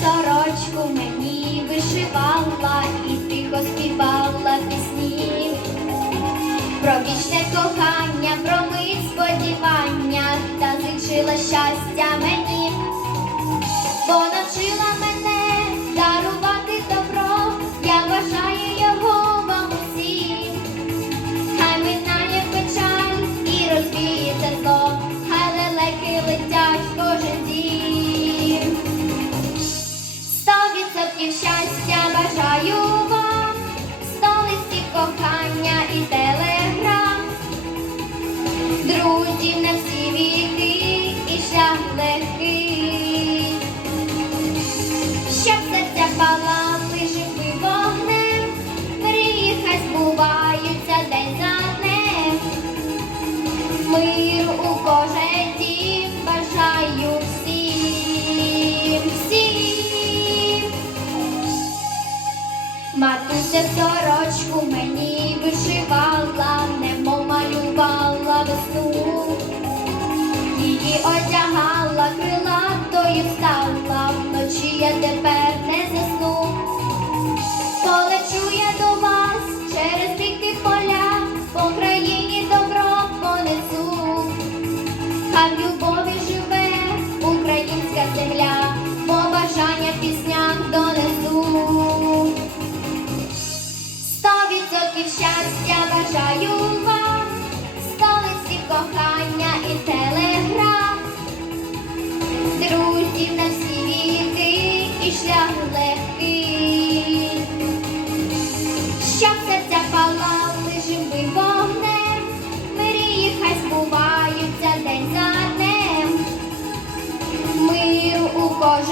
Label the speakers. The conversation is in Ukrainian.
Speaker 1: сорочку мені вишивала і тихо співала пісні. Про вічне кохання, про мить сподівання та зичила щастя мені, бо навчила мене відсотків щастя бажаю вам, сто кохання і телеграм, друзів на всі віки і шлях легкий, щоб серця палали живим вогнем, мрії хай збуваються день за днем. Миру Бабуся сорочку мені вишивала, немо малювала весну, її одягала, крила, тої встала, вночі я тепер не засну, то лечу я до вас через дикі поля, по країні добро понесу, хай любові живе українська земля, бо бажання пісня. щастя бажаю вам, столиці кохання і телеграм, друзів на всі віки і шлях легкий, щоб серця палали живим вогнем, мрії хай збуваються день за днем, миру у кожен.